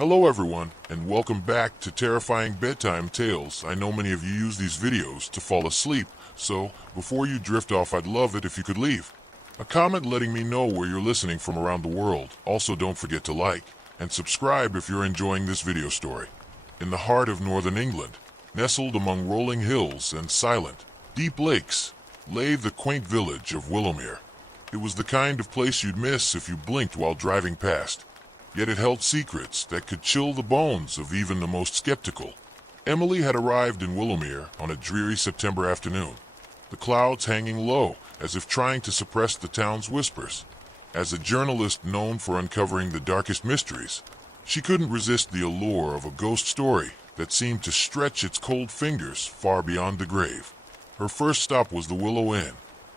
Hello everyone, and welcome back to Terrifying Bedtime Tales. I know many of you use these videos to fall asleep, so before you drift off, I'd love it if you could leave a comment letting me know where you're listening from around the world. Also, don't forget to like and subscribe if you're enjoying this video story. In the heart of northern England, nestled among rolling hills and silent, deep lakes, lay the quaint village of Willowmere. It was the kind of place you'd miss if you blinked while driving past. Yet it held secrets that could chill the bones of even the most skeptical. Emily had arrived in Willowmere on a dreary September afternoon, the clouds hanging low as if trying to suppress the town's whispers. As a journalist known for uncovering the darkest mysteries, she couldn't resist the allure of a ghost story that seemed to stretch its cold fingers far beyond the grave. Her first stop was the Willow Inn,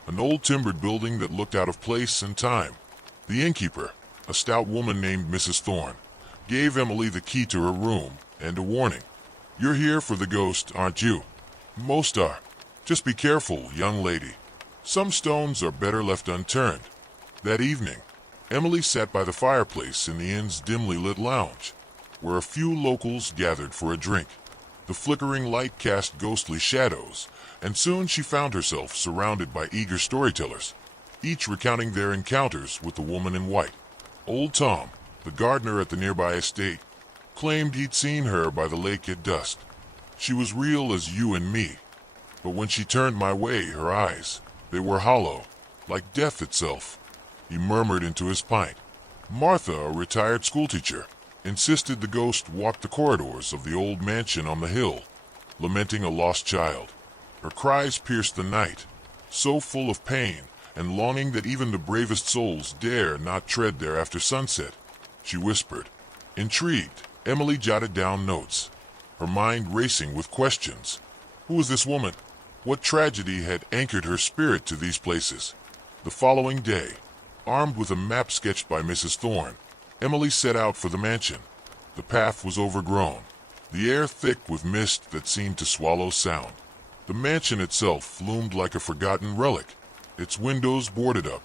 an old timbered building that looked out of place and time. The innkeeper, a stout woman named Mrs. Thorne, gave Emily the key to her room and a warning. "You're here for the ghost, aren't you?" "Most are. Just be careful, young lady. Some stones are better left unturned." That evening, Emily sat by the fireplace in the inn's dimly lit lounge, where a few locals gathered for a drink. The flickering light cast ghostly shadows, and soon she found herself surrounded by eager storytellers, each recounting their encounters with the woman in white. Old Tom, the gardener at the nearby estate, claimed he'd seen her by the lake at dusk. "She was real as you and me, but when she turned my way, her eyes, they were hollow, like death itself," he murmured into his pint. Martha, a retired schoolteacher, insisted the ghost walked the corridors of the old mansion on the hill, lamenting a lost child. Her cries pierced the night, so full of pain and longing that even the bravest souls dare not tread there after sunset. She whispered. Intrigued, Emily jotted down notes, her mind racing with questions. Who was this woman? What tragedy had anchored her spirit to these places? The following day, armed with a map sketched by Mrs. Thorne, Emily set out for the mansion. The path was overgrown, the air thick with mist that seemed to swallow sound. The mansion itself loomed like a forgotten relic, its windows boarded up,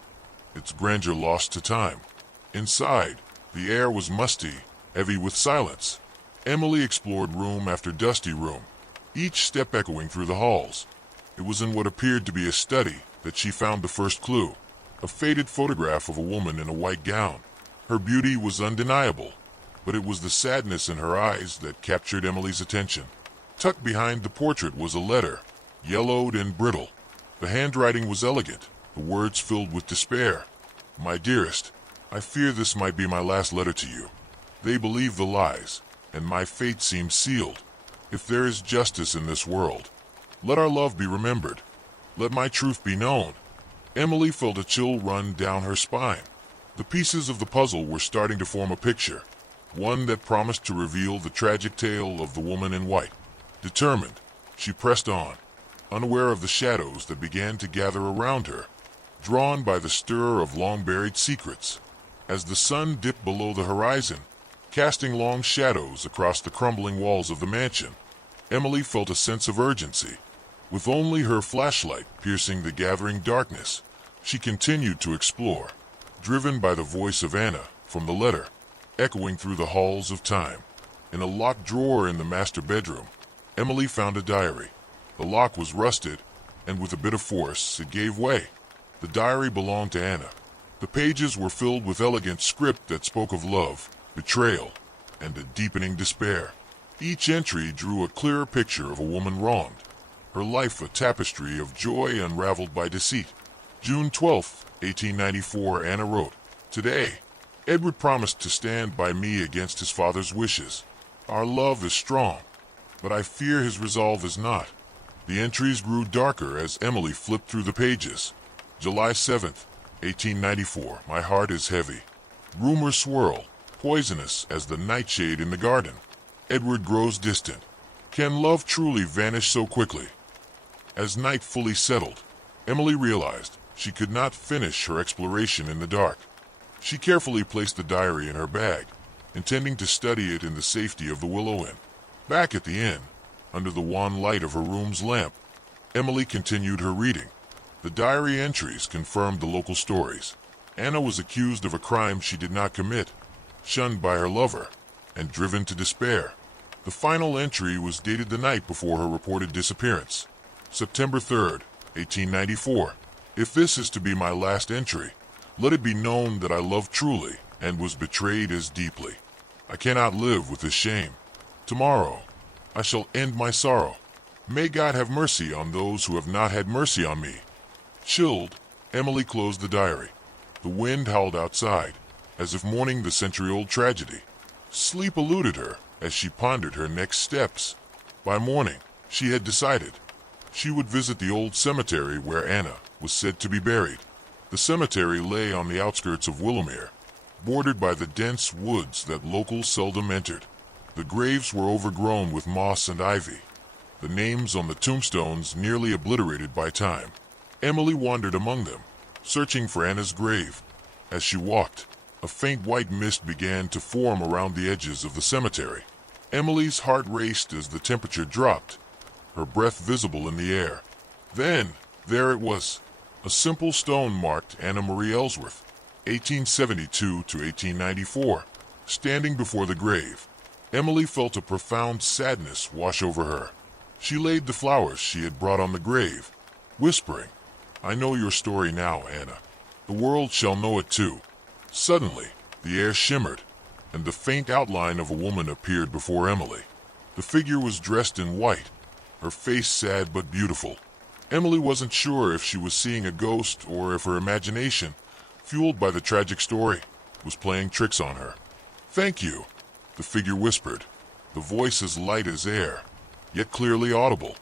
its grandeur lost to time. Inside, the air was musty, heavy with silence. Emily explored room after dusty room, each step echoing through the halls. It was in what appeared to be a study that she found the first clue, a faded photograph of a woman in a white gown. Her beauty was undeniable, but it was the sadness in her eyes that captured Emily's attention. Tucked behind the portrait was a letter, yellowed and brittle. The handwriting was elegant, the words filled with despair. "My dearest, I fear this might be my last letter to you. They believe the lies, and my fate seems sealed. If there is justice in this world, let our love be remembered. Let my truth be known." Emily felt a chill run down her spine. The pieces of the puzzle were starting to form a picture, one that promised to reveal the tragic tale of the woman in white. Determined, she pressed on, unaware of the shadows that began to gather around her, drawn by the stir of long-buried secrets. As the sun dipped below the horizon, casting long shadows across the crumbling walls of the mansion, Emily felt a sense of urgency. With only her flashlight piercing the gathering darkness, she continued to explore, driven by the voice of Anna from the letter, echoing through the halls of time. In a locked drawer in the master bedroom, Emily found a diary. The lock was rusted, and with a bit of force, it gave way. The diary belonged to Anna. The pages were filled with elegant script that spoke of love, betrayal, and a deepening despair. Each entry drew a clearer picture of a woman wronged, her life a tapestry of joy unraveled by deceit. June 12, 1894, Anna wrote, "Today, Edward promised to stand by me against his father's wishes. Our love is strong, but I fear his resolve is not." The entries grew darker as Emily flipped through the pages. July 7th, 1894, my heart is heavy. Rumors swirl, poisonous as the nightshade in the garden. Edward grows distant. Can love truly vanish so quickly? As night fully settled, Emily realized she could not finish her exploration in the dark. She carefully placed the diary in her bag, intending to study it in the safety of the Willow Inn. Back at the inn, under the wan light of her room's lamp, Emily continued her reading. The diary entries confirmed the local stories. Anna was accused of a crime she did not commit, shunned by her lover, and driven to despair. The final entry was dated the night before her reported disappearance, September 3rd, 1894. If this is to be my last entry, let it be known that I loved truly and was betrayed as deeply. I cannot live with this shame. Tomorrow, I shall end my sorrow. May God have mercy on those who have not had mercy on me. Chilled, Emily closed the diary. The wind howled outside, as if mourning the century-old tragedy. Sleep eluded her as she pondered her next steps. By morning, she had decided. She would visit the old cemetery where Anna was said to be buried. The cemetery lay on the outskirts of Willowmere, bordered by the dense woods that locals seldom entered. The graves were overgrown with moss and ivy, the names on the tombstones nearly obliterated by time. Emily wandered among them, searching for Anna's grave. As she walked, a faint white mist began to form around the edges of the cemetery. Emily's heart raced as the temperature dropped, her breath visible in the air. Then, there it was. A simple stone marked Anna Marie Ellsworth, 1872 to 1894, standing before the grave. Emily felt a profound sadness wash over her. She laid the flowers she had brought on the grave, whispering, "I know your story now, Anna. The world shall know it too." Suddenly, the air shimmered, and the faint outline of a woman appeared before Emily. The figure was dressed in white, her face sad but beautiful. Emily wasn't sure if she was seeing a ghost or if her imagination, fueled by the tragic story, was playing tricks on her. "Thank you," the figure whispered, the voice as light as air, yet clearly audible.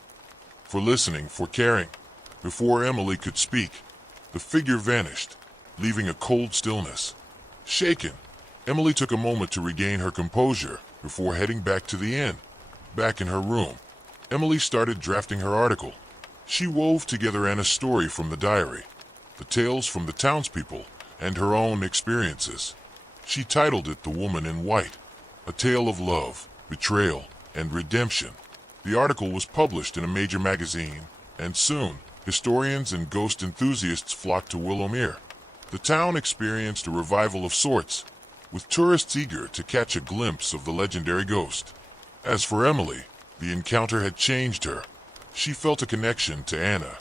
"For listening, for caring." Before Emily could speak, the figure vanished, leaving a cold stillness. Shaken, Emily took a moment to regain her composure before heading back to the inn. Back in her room, Emily started drafting her article. She wove together Anna's story from the diary, the tales from the townspeople, and her own experiences. She titled it The Woman in White, a tale of love, betrayal, and redemption. The article was published in a major magazine, and soon, historians and ghost enthusiasts flocked to Willowmere. The town experienced a revival of sorts, with tourists eager to catch a glimpse of the legendary ghost. As for Emily, the encounter had changed her. She felt a connection to Anna,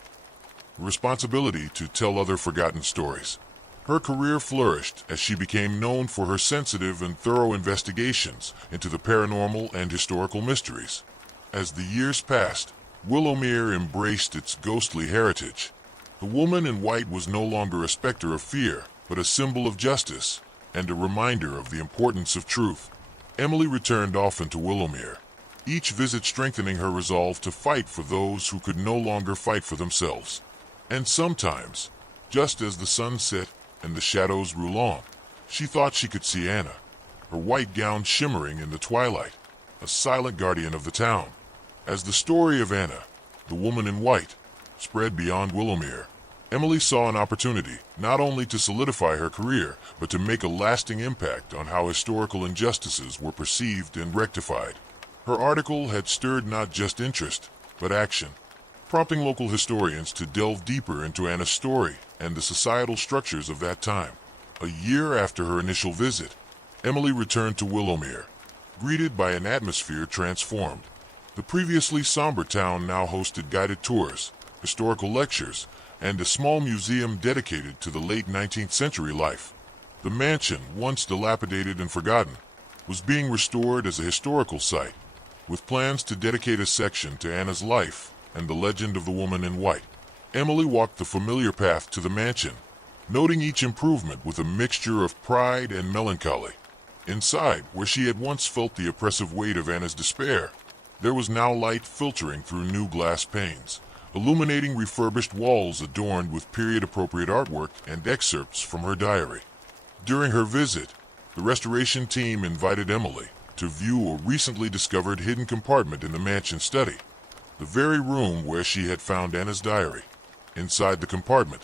a responsibility to tell other forgotten stories. Her career flourished as she became known for her sensitive and thorough investigations into the paranormal and historical mysteries. As the years passed, Willowmere embraced its ghostly heritage. The woman in white was no longer a specter of fear, but a symbol of justice and a reminder of the importance of truth. Emily returned often to Willowmere, each visit strengthening her resolve to fight for those who could no longer fight for themselves. And sometimes, just as the sun set and the shadows grew long, she thought she could see Anna, her white gown shimmering in the twilight, a silent guardian of the town. As the story of Anna, the woman in white, spread beyond Willowmere, Emily saw an opportunity not only to solidify her career, but to make a lasting impact on how historical injustices were perceived and rectified. Her article had stirred not just interest, but action, prompting local historians to delve deeper into Anna's story and the societal structures of that time. A year after her initial visit, Emily returned to Willowmere, greeted by an atmosphere transformed. The previously somber town now hosted guided tours, historical lectures, and a small museum dedicated to the late 19th century life. The mansion, once dilapidated and forgotten, was being restored as a historical site, with plans to dedicate a section to Anna's life and the legend of the woman in white. Emily walked the familiar path to the mansion, noting each improvement with a mixture of pride and melancholy. Inside, where she had once felt the oppressive weight of Anna's despair, there was now light filtering through new glass panes, illuminating refurbished walls adorned with period-appropriate artwork and excerpts from her diary. During her visit, the restoration team invited Emily to view a recently discovered hidden compartment in the mansion study, the very room where she had found Anna's diary. Inside the compartment,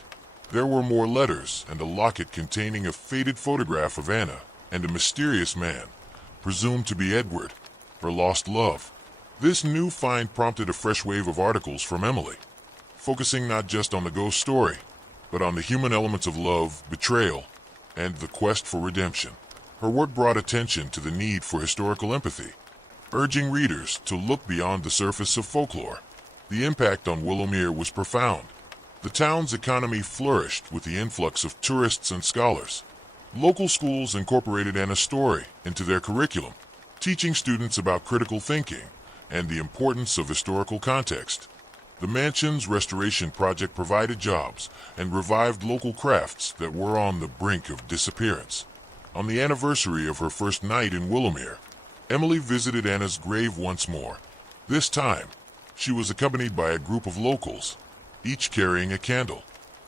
there were more letters and a locket containing a faded photograph of Anna and a mysterious man, presumed to be Edward, her lost love. This new find prompted a fresh wave of articles from Emily, focusing not just on the ghost story, but on the human elements of love, betrayal, and the quest for redemption. Her work brought attention to the need for historical empathy, urging readers to look beyond the surface of folklore. The impact on Willowmere was profound. The town's economy flourished with the influx of tourists and scholars. Local schools incorporated Anna's story into their curriculum, teaching students about critical thinking and the importance of historical context. The mansion's restoration project provided jobs and revived local crafts that were on the brink of disappearance. On the anniversary of her first night in Willowmere, Emily visited Anna's grave once more. This time, she was accompanied by a group of locals, each carrying a candle.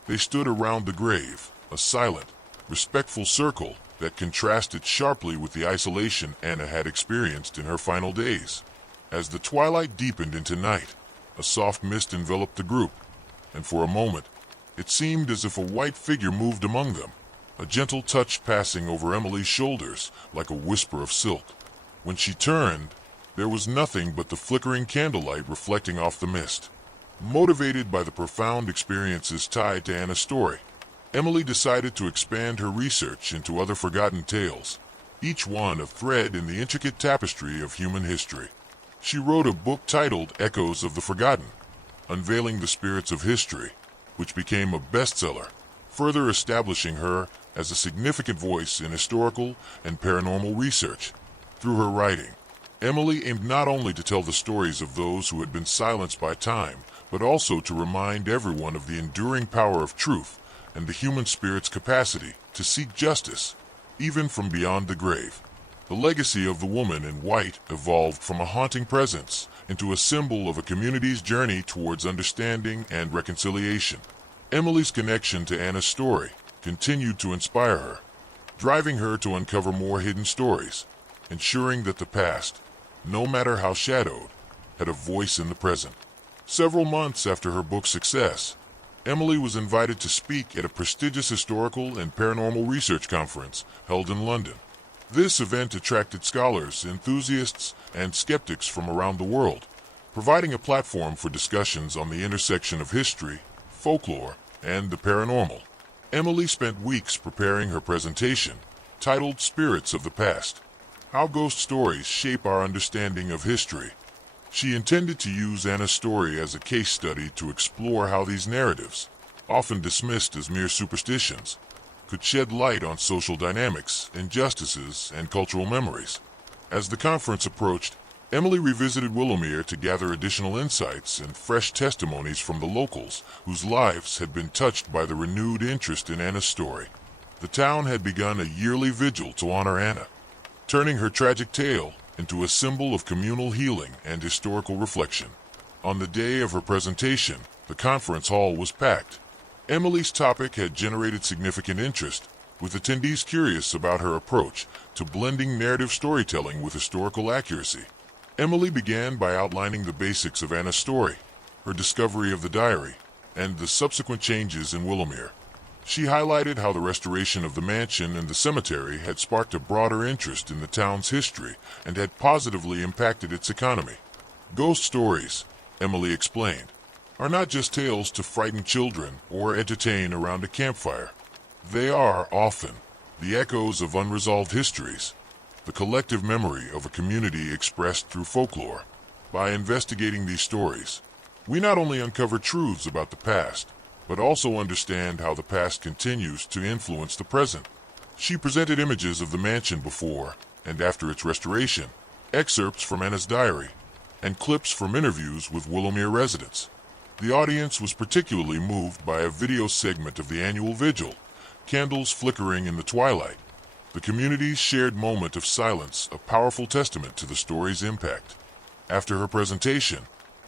They stood around the grave, a silent, respectful circle that contrasted sharply with the isolation Anna had experienced in her final days. As the twilight deepened into night, a soft mist enveloped the group, and for a moment, it seemed as if a white figure moved among them, a gentle touch passing over Emily's shoulders like a whisper of silk. When she turned, there was nothing but the flickering candlelight reflecting off the mist. Motivated by the profound experiences tied to Anna's story, Emily decided to expand her research into other forgotten tales, each one a thread in the intricate tapestry of human history. She wrote a book titled Echoes of the Forgotten, Unveiling the Spirits of History, which became a bestseller, further establishing her as a significant voice in historical and paranormal research. Through her writing, Emily aimed not only to tell the stories of those who had been silenced by time, but also to remind everyone of the enduring power of truth and the human spirit's capacity to seek justice, even from beyond the grave. The legacy of the woman in white evolved from a haunting presence into a symbol of a community's journey towards understanding and reconciliation. Emily's connection to Anna's story continued to inspire her, driving her to uncover more hidden stories, ensuring that the past, no matter how shadowed, had a voice in the present. Several months after her book's success, Emily was invited to speak at a prestigious historical and paranormal research conference held in London. This event attracted scholars, enthusiasts, and skeptics from around the world, providing a platform for discussions on the intersection of history, folklore, and the paranormal. Emily spent weeks preparing her presentation, titled Spirits of the Past: How Ghost Stories Shape Our Understanding of History. She intended to use Anna's story as a case study to explore how these narratives, often dismissed as mere superstitions, could shed light on social dynamics, injustices, and cultural memories. As the conference approached, Emily revisited Willowmere to gather additional insights and fresh testimonies from the locals whose lives had been touched by the renewed interest in Anna's story. The town had begun a yearly vigil to honor Anna, turning her tragic tale into a symbol of communal healing and historical reflection. On the day of her presentation, the conference hall was packed. Emily's topic had generated significant interest, with attendees curious about her approach to blending narrative storytelling with historical accuracy. Emily began by outlining the basics of Anna's story, her discovery of the diary, and the subsequent changes in Willowmere. She highlighted how the restoration of the mansion and the cemetery had sparked a broader interest in the town's history and had positively impacted its economy. Ghost stories, Emily explained, are not just tales to frighten children or entertain around a campfire. They are, often, the echoes of unresolved histories, the collective memory of a community expressed through folklore. By investigating these stories, we not only uncover truths about the past, but also understand how the past continues to influence the present. She presented images of the mansion before and after its restoration, excerpts from Anna's diary, and clips from interviews with Willowmere residents. The audience was particularly moved by a video segment of the annual vigil, candles flickering in the twilight. The community's shared moment of silence, a powerful testament to the story's impact. After her presentation,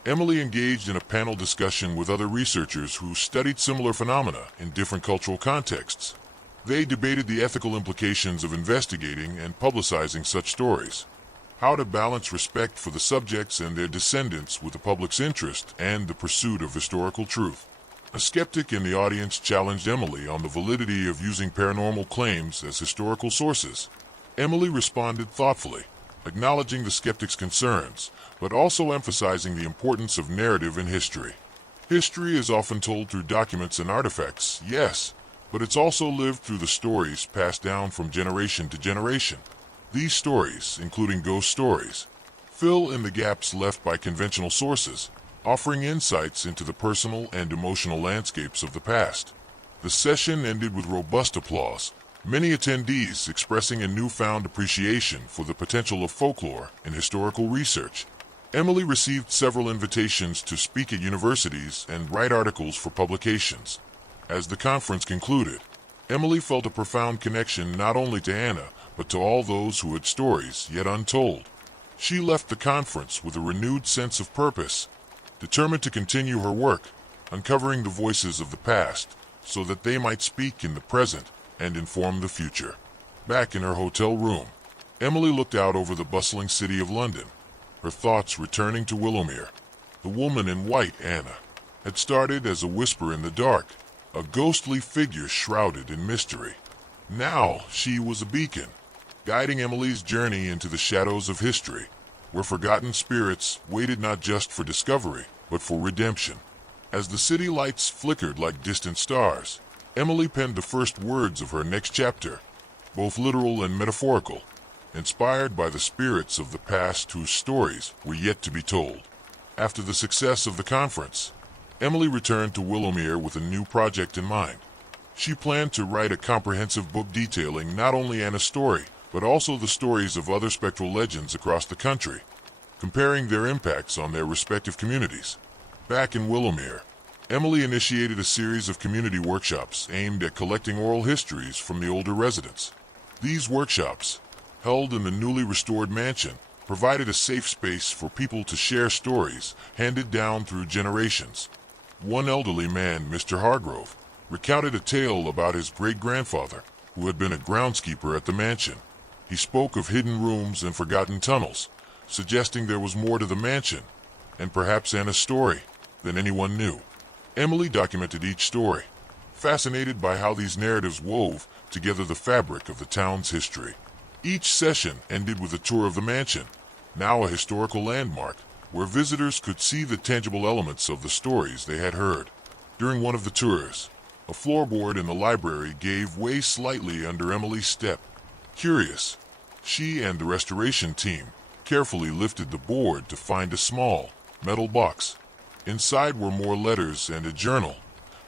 Emily engaged in a panel discussion with other researchers who studied similar phenomena in different cultural contexts. They debated the ethical implications of investigating and publicizing such stories, how to balance respect for the subjects and their descendants with the public's interest and the pursuit of historical truth. A skeptic in the audience challenged Emily on the validity of using paranormal claims as historical sources. Emily responded thoughtfully, acknowledging the skeptic's concerns, but also emphasizing the importance of narrative in history. History is often told through documents and artifacts, yes, but it's also lived through the stories passed down from generation to generation. These stories, including ghost stories, fill in the gaps left by conventional sources, offering insights into the personal and emotional landscapes of the past. The session ended with robust applause, many attendees expressing a newfound appreciation for the potential of folklore in historical research. Emily received several invitations to speak at universities and write articles for publications. As the conference concluded, Emily felt a profound connection not only to Anna, but to all those who had stories yet untold. She left the conference with a renewed sense of purpose, determined to continue her work, uncovering the voices of the past so that they might speak in the present and inform the future. Back in her hotel room, Emily looked out over the bustling city of London, her thoughts returning to Willowmere. The woman in white, Anna, had started as a whisper in the dark, a ghostly figure shrouded in mystery. Now she was a beacon, guiding Emily's journey into the shadows of history, where forgotten spirits waited not just for discovery, but for redemption. As the city lights flickered like distant stars, Emily penned the first words of her next chapter, both literal and metaphorical, inspired by the spirits of the past whose stories were yet to be told. After the success of the conference, Emily returned to Willowmere with a new project in mind. She planned to write a comprehensive book detailing not only Anna's story, but also the stories of other spectral legends across the country, comparing their impacts on their respective communities. Back in Willowmere, Emily initiated a series of community workshops aimed at collecting oral histories from the older residents. These workshops, held in the newly restored mansion, provided a safe space for people to share stories handed down through generations. One elderly man, Mr. Hargrove, recounted a tale about his great-grandfather, who had been a groundskeeper at the mansion. He spoke of hidden rooms and forgotten tunnels, suggesting there was more to the mansion, and perhaps Anna's story, than anyone knew. Emily documented each story, fascinated by how these narratives wove together the fabric of the town's history. Each session ended with a tour of the mansion, now a historical landmark, where visitors could see the tangible elements of the stories they had heard. During one of the tours, a floorboard in the library gave way slightly under Emily's step. Curious, she and the restoration team carefully lifted the board to find a small, metal box. Inside were more letters and a journal,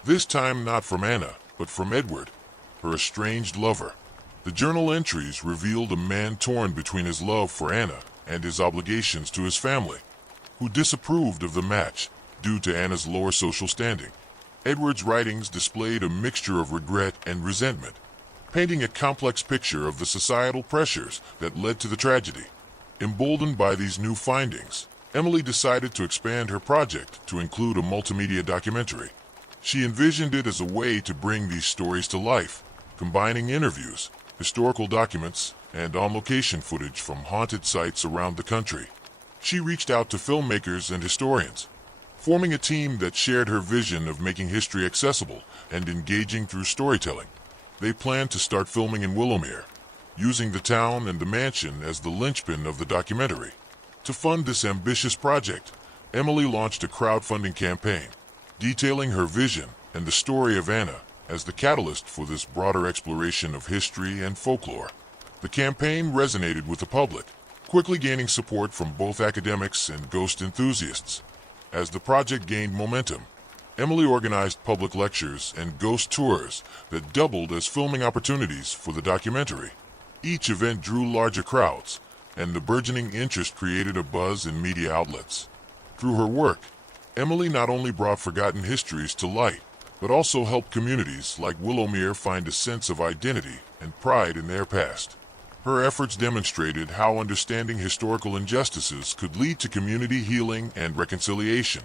this time not from Anna, but from Edward, her estranged lover. The journal entries revealed a man torn between his love for Anna and his obligations to his family, who disapproved of the match due to Anna's lower social standing. Edward's writings displayed a mixture of regret and resentment, painting a complex picture of the societal pressures that led to the tragedy. Emboldened by these new findings, Emily decided to expand her project to include a multimedia documentary. She envisioned it as a way to bring these stories to life, combining interviews, historical documents, and on-location footage from haunted sites around the country. She reached out to filmmakers and historians, forming a team that shared her vision of making history accessible and engaging through storytelling. They planned to start filming in Willowmere, using the town and the mansion as the linchpin of the documentary. To fund this ambitious project, Emily launched a crowdfunding campaign, detailing her vision and the story of Anna as the catalyst for this broader exploration of history and folklore. The campaign resonated with the public, quickly gaining support from both academics and ghost enthusiasts. As the project gained momentum, Emily organized public lectures and ghost tours that doubled as filming opportunities for the documentary. Each event drew larger crowds, and the burgeoning interest created a buzz in media outlets. Through her work, Emily not only brought forgotten histories to light, but also helped communities like Willowmere find a sense of identity and pride in their past. Her efforts demonstrated how understanding historical injustices could lead to community healing and reconciliation.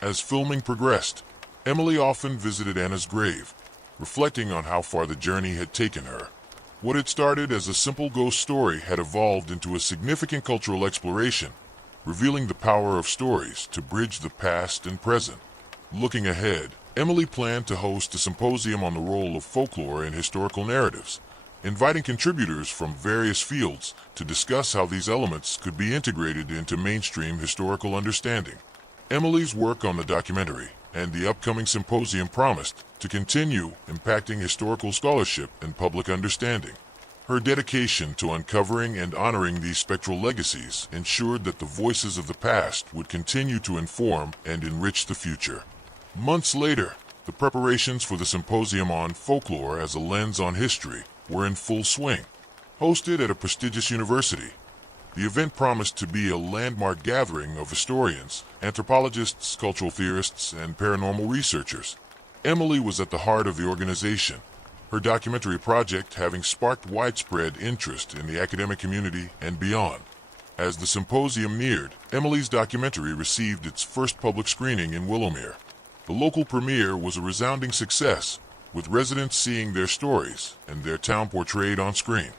As filming progressed, Emily often visited Anna's grave, reflecting on how far the journey had taken her. What had started as a simple ghost story had evolved into a significant cultural exploration, revealing the power of stories to bridge the past and present. Looking ahead, Emily planned to host a symposium on the role of folklore in historical narratives, inviting contributors from various fields to discuss how these elements could be integrated into mainstream historical understanding. Emily's work on the documentary and the upcoming symposium promised to continue impacting historical scholarship and public understanding. Her dedication to uncovering and honoring these spectral legacies ensured that the voices of the past would continue to inform and enrich the future. Months later, the preparations for the symposium on folklore as a lens on history were in full swing. Hosted at a prestigious university, the event promised to be a landmark gathering of historians, anthropologists, cultural theorists, and paranormal researchers. Emily was at the heart of the organization, her documentary project having sparked widespread interest in the academic community and beyond. As the symposium neared, Emily's documentary received its first public screening in Willowmere. The local premiere was a resounding success, with residents seeing their stories and their town portrayed on screen.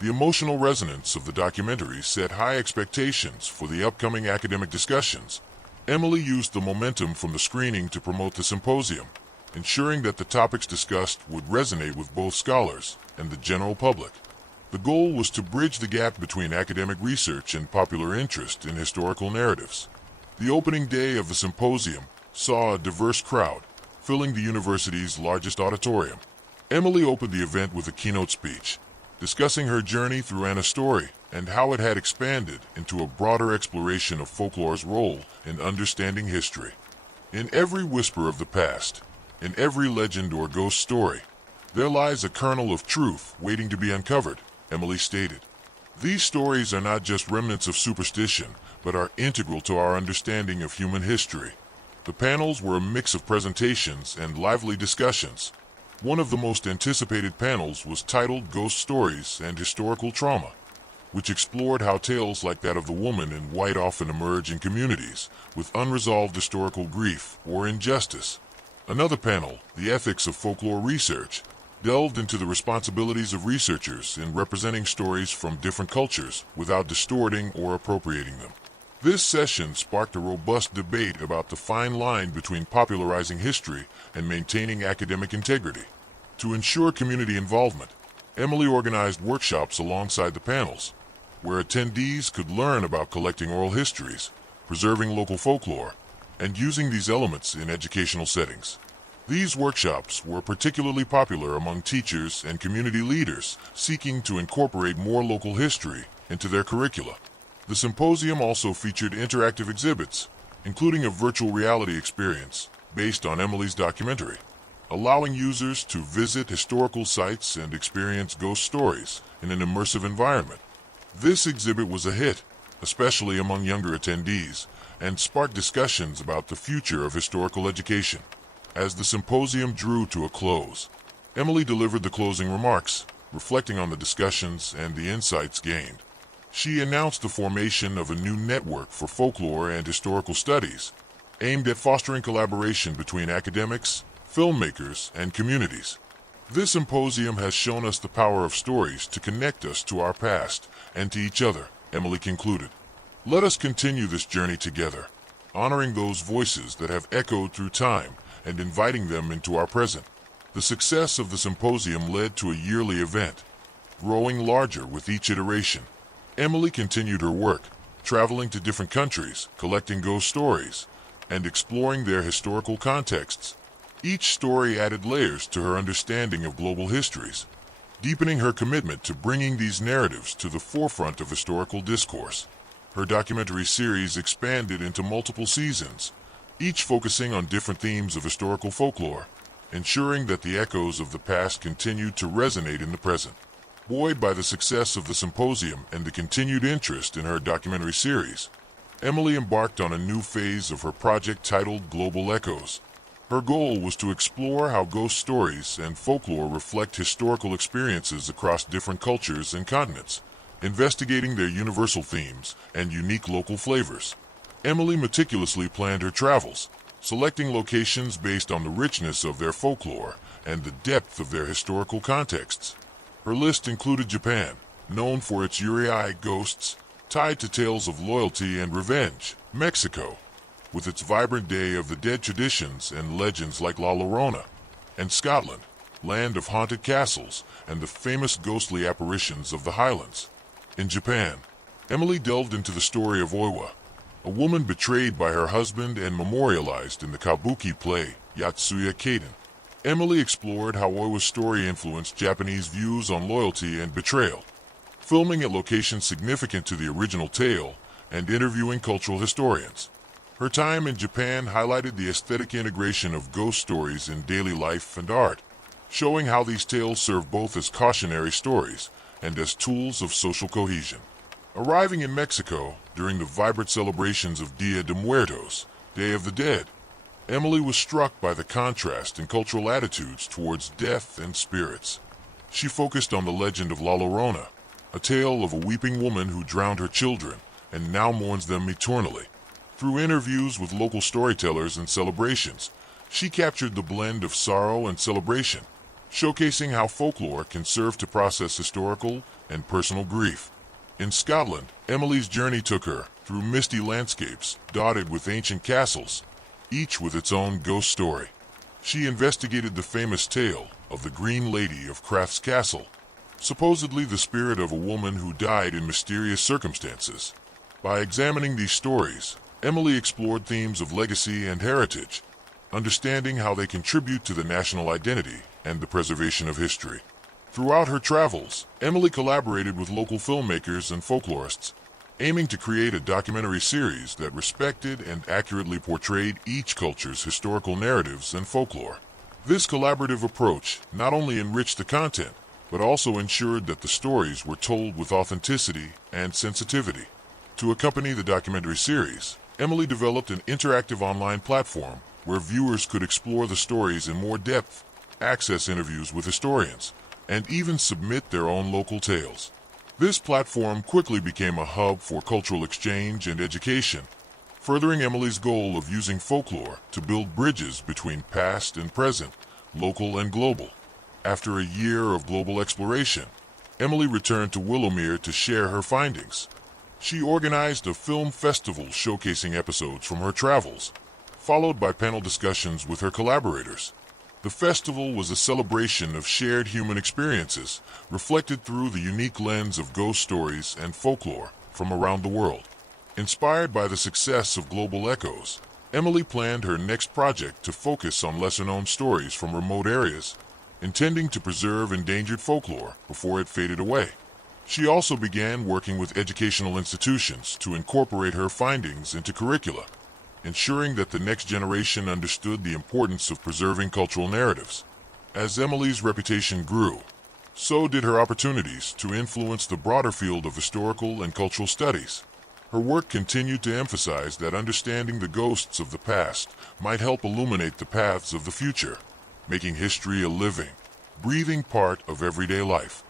The emotional resonance of the documentary set high expectations for the upcoming academic discussions. Emily used the momentum from the screening to promote the symposium, ensuring that the topics discussed would resonate with both scholars and the general public. The goal was to bridge the gap between academic research and popular interest in historical narratives. The opening day of the symposium saw a diverse crowd, filling the university's largest auditorium. Emily opened the event with a keynote speech, discussing her journey through Anna's story and how it had expanded into a broader exploration of folklore's role in understanding history. In every whisper of the past, in every legend or ghost story, there lies a kernel of truth waiting to be uncovered, Emily stated. These stories are not just remnants of superstition, but are integral to our understanding of human history. The panels were a mix of presentations and lively discussions. One of the most anticipated panels was titled Ghost Stories and Historical Trauma, which explored how tales like that of the woman in white often emerge in communities with unresolved historical grief or injustice. Another panel, The Ethics of Folklore Research, delved into the responsibilities of researchers in representing stories from different cultures without distorting or appropriating them. This session sparked a robust debate about the fine line between popularizing history and maintaining academic integrity. To ensure community involvement, Emily organized workshops alongside the panels, where attendees could learn about collecting oral histories, preserving local folklore, and using these elements in educational settings. These workshops were particularly popular among teachers and community leaders seeking to incorporate more local history into their curricula. The symposium also featured interactive exhibits, including a virtual reality experience based on Emily's documentary, allowing users to visit historical sites and experience ghost stories in an immersive environment. This exhibit was a hit, especially among younger attendees, and sparked discussions about the future of historical education. As the symposium drew to a close, Emily delivered the closing remarks, reflecting on the discussions and the insights gained. She announced the formation of a new network for folklore and historical studies, aimed at fostering collaboration between academics, filmmakers, and communities. This symposium has shown us the power of stories to connect us to our past and to each other, Emily concluded. Let us continue this journey together, honoring those voices that have echoed through time and inviting them into our present. The success of the symposium led to a yearly event, growing larger with each iteration. Emily continued her work, traveling to different countries, collecting ghost stories, and exploring their historical contexts. Each story added layers to her understanding of global histories, deepening her commitment to bringing these narratives to the forefront of historical discourse. Her documentary series expanded into multiple seasons, each focusing on different themes of historical folklore, ensuring that the echoes of the past continued to resonate in the present. Buoyed by the success of the symposium and the continued interest in her documentary series, Emily embarked on a new phase of her project titled Global Echoes. Her goal was to explore how ghost stories and folklore reflect historical experiences across different cultures and continents, investigating their universal themes and unique local flavors. Emily meticulously planned her travels, selecting locations based on the richness of their folklore and the depth of their historical contexts. Her list included Japan, known for its eerie ghosts tied to tales of loyalty and revenge; Mexico, with its vibrant Day of the Dead traditions and legends like La Llorona; and Scotland, land of haunted castles and the famous ghostly apparitions of the Highlands. In Japan, Emily delved into the story of Oiwa, a woman betrayed by her husband and memorialized in the kabuki play Yatsuya Kaden. Emily explored how Oiwa's story influenced Japanese views on loyalty and betrayal, filming at locations significant to the original tale and interviewing cultural historians. Her time in Japan highlighted the aesthetic integration of ghost stories in daily life and art, showing how these tales serve both as cautionary stories and as tools of social cohesion. Arriving in Mexico during the vibrant celebrations of Dia de Muertos, Day of the Dead, Emily was struck by the contrast in cultural attitudes towards death and spirits. She focused on the legend of La Llorona, a tale of a weeping woman who drowned her children and now mourns them eternally. Through interviews with local storytellers and celebrations, she captured the blend of sorrow and celebration, showcasing how folklore can serve to process historical and personal grief. In Scotland, Emily's journey took her through misty landscapes dotted with ancient castles, each with its own ghost story. She investigated the famous tale of the Green Lady of Crath's Castle, supposedly the spirit of a woman who died in mysterious circumstances. By examining these stories, Emily explored themes of legacy and heritage, understanding how they contribute to the national identity and the preservation of history. Throughout her travels, Emily collaborated with local filmmakers and folklorists, aiming to create a documentary series that respected and accurately portrayed each culture's historical narratives and folklore. This collaborative approach not only enriched the content, but also ensured that the stories were told with authenticity and sensitivity. To accompany the documentary series, Emily developed an interactive online platform where viewers could explore the stories in more depth, access interviews with historians, and even submit their own local tales. This platform quickly became a hub for cultural exchange and education, furthering Emily's goal of using folklore to build bridges between past and present, local and global. After a year of global exploration, Emily returned to Willowmere to share her findings. She organized a film festival showcasing episodes from her travels, followed by panel discussions with her collaborators. The festival was a celebration of shared human experiences, reflected through the unique lens of ghost stories and folklore from around the world. Inspired by the success of Global Echoes, Emily planned her next project to focus on lesser-known stories from remote areas, intending to preserve endangered folklore before it faded away. She also began working with educational institutions to incorporate her findings into curricula, ensuring that the next generation understood the importance of preserving cultural narratives. As Emily's reputation grew, so did her opportunities to influence the broader field of historical and cultural studies. Her work continued to emphasize that understanding the ghosts of the past might help illuminate the paths of the future, making history a living, breathing part of everyday life.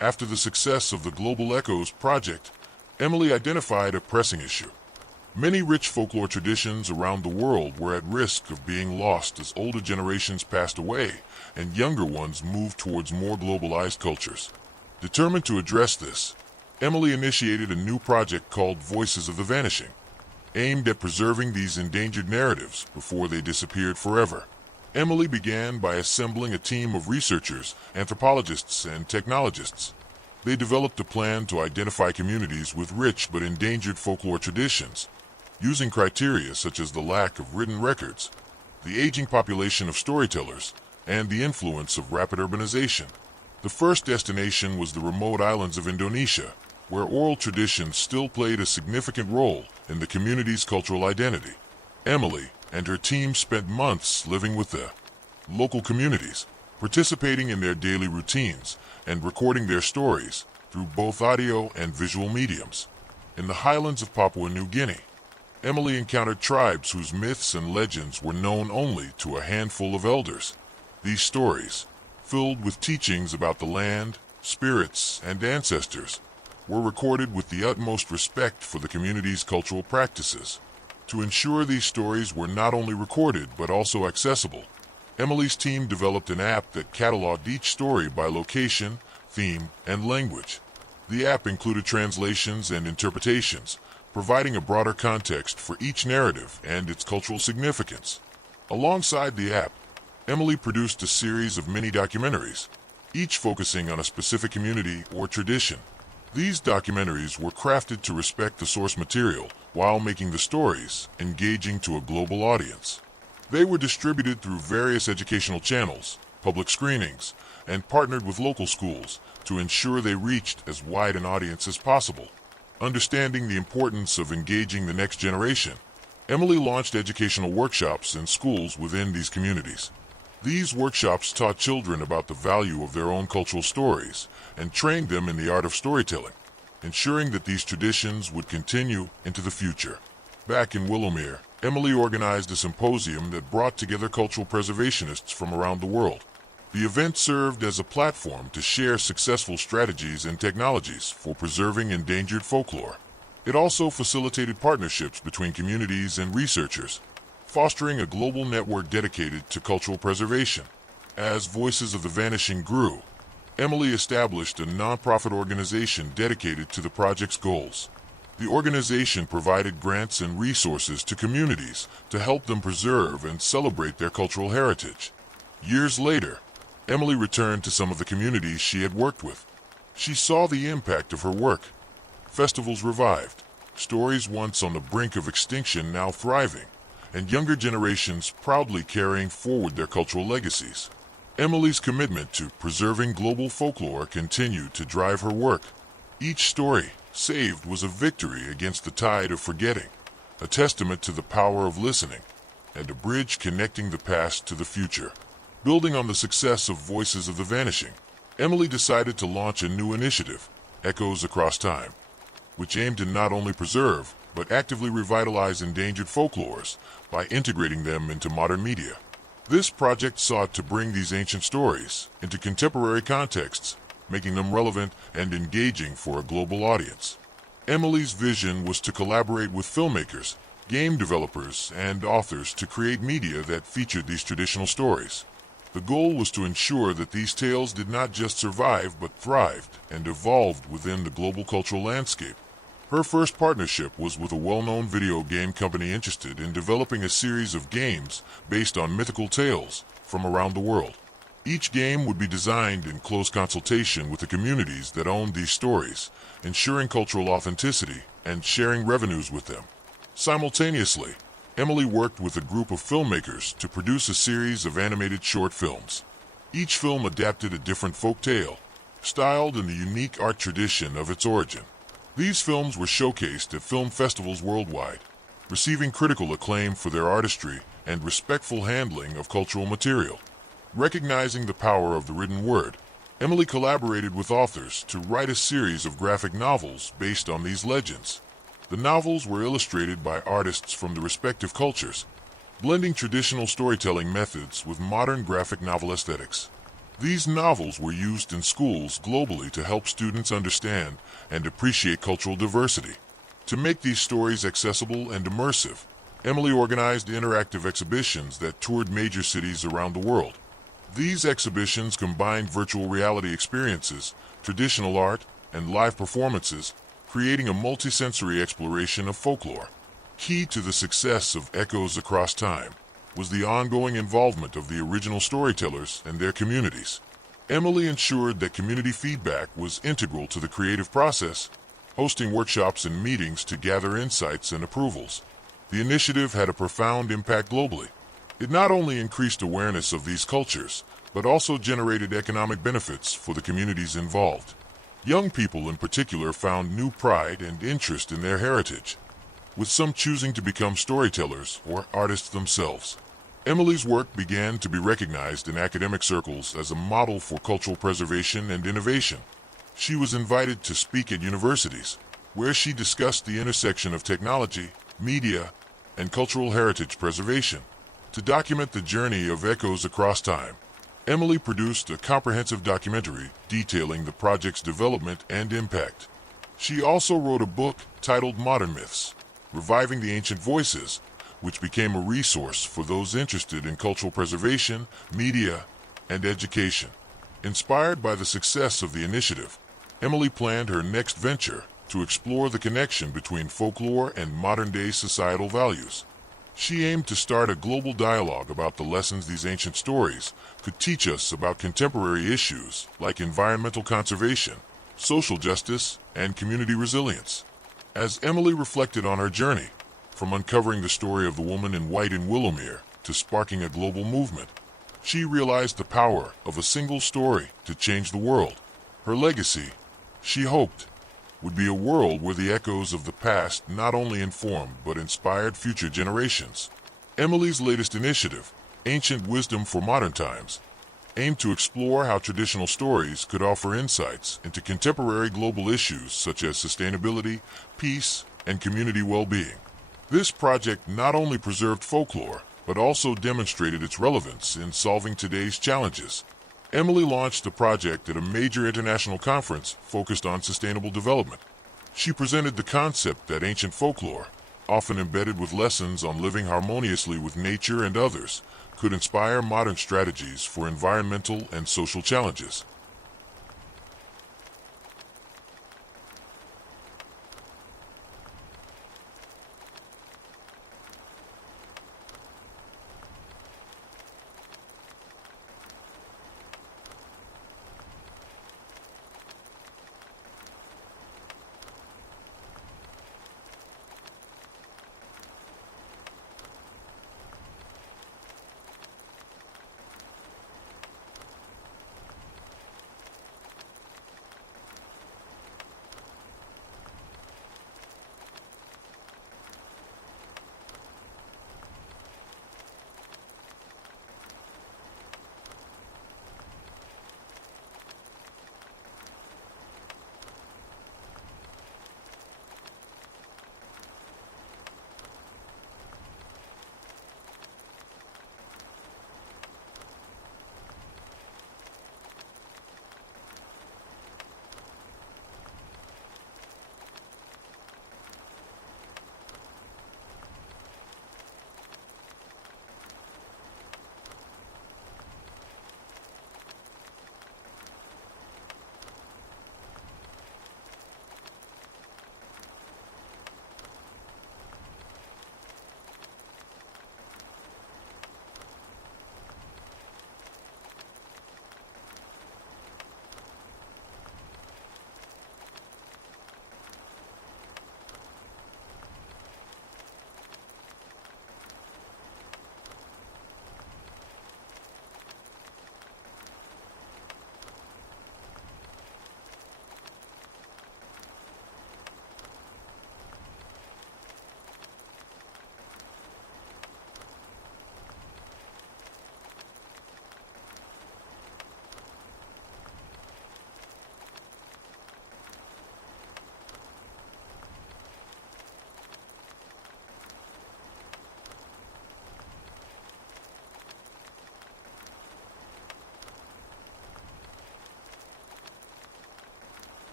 After the success of the Global Echoes project, Emily identified a pressing issue. Many rich folklore traditions around the world were at risk of being lost as older generations passed away and younger ones moved towards more globalized cultures. Determined to address this, Emily initiated a new project called Voices of the Vanishing, aimed at preserving these endangered narratives before they disappeared forever. Emily began by assembling a team of researchers, anthropologists, and technologists. They developed a plan to identify communities with rich but endangered folklore traditions, using criteria such as the lack of written records, the aging population of storytellers, and the influence of rapid urbanization. The first destination was the remote islands of Indonesia, where oral traditions still played a significant role in the community's cultural identity. Emily and her team spent months living with the local communities, participating in their daily routines and recording their stories through both audio and visual mediums. In the highlands of Papua New Guinea, Emily encountered tribes whose myths and legends were known only to a handful of elders. These stories, filled with teachings about the land, spirits, and ancestors, were recorded with the utmost respect for the community's cultural practices. To ensure these stories were not only recorded but also accessible, Emily's team developed an app that cataloged each story by location, theme, and language. The app included translations and interpretations, providing a broader context for each narrative and its cultural significance. Alongside the app, Emily produced a series of mini-documentaries, each focusing on a specific community or tradition. These documentaries were crafted to respect the source material while making the stories engaging to a global audience. They were distributed through various educational channels, public screenings, and partnered with local schools to ensure they reached as wide an audience as possible. Understanding the importance of engaging the next generation, Emily launched educational workshops in schools within these communities. These workshops taught children about the value of their own cultural stories and trained them in the art of storytelling, ensuring that these traditions would continue into the future. Back in Willowmere, Emily organized a symposium that brought together cultural preservationists from around the world. The event served as a platform to share successful strategies and technologies for preserving endangered folklore. It also facilitated partnerships between communities and researchers, fostering a global network dedicated to cultural preservation. As Voices of the Vanishing grew, Emily established a nonprofit organization dedicated to the project's goals. The organization provided grants and resources to communities to help them preserve and celebrate their cultural heritage. Years later, Emily returned to some of the communities she had worked with. She saw the impact of her work. Festivals revived, stories once on the brink of extinction now thriving, and younger generations proudly carrying forward their cultural legacies. Emily's commitment to preserving global folklore continued to drive her work. Each story saved was a victory against the tide of forgetting, a testament to the power of listening, and a bridge connecting the past to the future. Building on the success of Voices of the Vanishing, Emily decided to launch a new initiative, Echoes Across Time, which aimed to not only preserve, but actively revitalize endangered folklores by integrating them into modern media. This project sought to bring these ancient stories into contemporary contexts, making them relevant and engaging for a global audience. Emily's vision was to collaborate with filmmakers, game developers, and authors to create media that featured these traditional stories. The goal was to ensure that these tales did not just survive but thrived and evolved within the global cultural landscape. Her first partnership was with a well-known video game company interested in developing a series of games based on mythical tales from around the world. Each game would be designed in close consultation with the communities that owned these stories, ensuring cultural authenticity and sharing revenues with them. Simultaneously, Emily worked with a group of filmmakers to produce a series of animated short films. Each film adapted a different folk tale, styled in the unique art tradition of its origin. These films were showcased at film festivals worldwide, receiving critical acclaim for their artistry and respectful handling of cultural material. Recognizing the power of the written word, Emily collaborated with authors to write a series of graphic novels based on these legends. The novels were illustrated by artists from the respective cultures, blending traditional storytelling methods with modern graphic novel aesthetics. These novels were used in schools globally to help students understand and appreciate cultural diversity. To make these stories accessible and immersive, Emily organized interactive exhibitions that toured major cities around the world. These exhibitions combined virtual reality experiences, traditional art, and live performances, creating a multisensory exploration of folklore. Key to the success of Echoes Across Time was the ongoing involvement of the original storytellers and their communities. Emily ensured that community feedback was integral to the creative process, hosting workshops and meetings to gather insights and approvals. The initiative had a profound impact globally. It not only increased awareness of these cultures, but also generated economic benefits for the communities involved. Young people in particular found new pride and interest in their heritage, with some choosing to become storytellers or artists themselves. Emily's work began to be recognized in academic circles as a model for cultural preservation and innovation. She was invited to speak at universities, where she discussed the intersection of technology, media, and cultural heritage preservation. To document the journey of Echoes Across Time, Emily produced a comprehensive documentary detailing the project's development and impact. She also wrote a book titled Modern Myths, Reviving the Ancient Voices, which became a resource for those interested in cultural preservation, media, and education. Inspired by the success of the initiative, Emily planned her next venture to explore the connection between folklore and modern-day societal values. She aimed to start a global dialogue about the lessons these ancient stories could teach us about contemporary issues like environmental conservation, social justice, and community resilience. As Emily reflected on her journey, from uncovering the story of the woman in white in Willowmere to sparking a global movement, she realized the power of a single story to change the world. Her legacy, she hoped, would be a world where the echoes of the past not only informed but inspired future generations. Emily's latest initiative, Ancient Wisdom for Modern Times, aimed to explore how traditional stories could offer insights into contemporary global issues such as sustainability, peace, and community well-being. This project not only preserved folklore, but also demonstrated its relevance in solving today's challenges. Emily launched the project at a major international conference focused on sustainable development. She presented the concept that ancient folklore, often embedded with lessons on living harmoniously with nature and others, could inspire modern strategies for environmental and social challenges.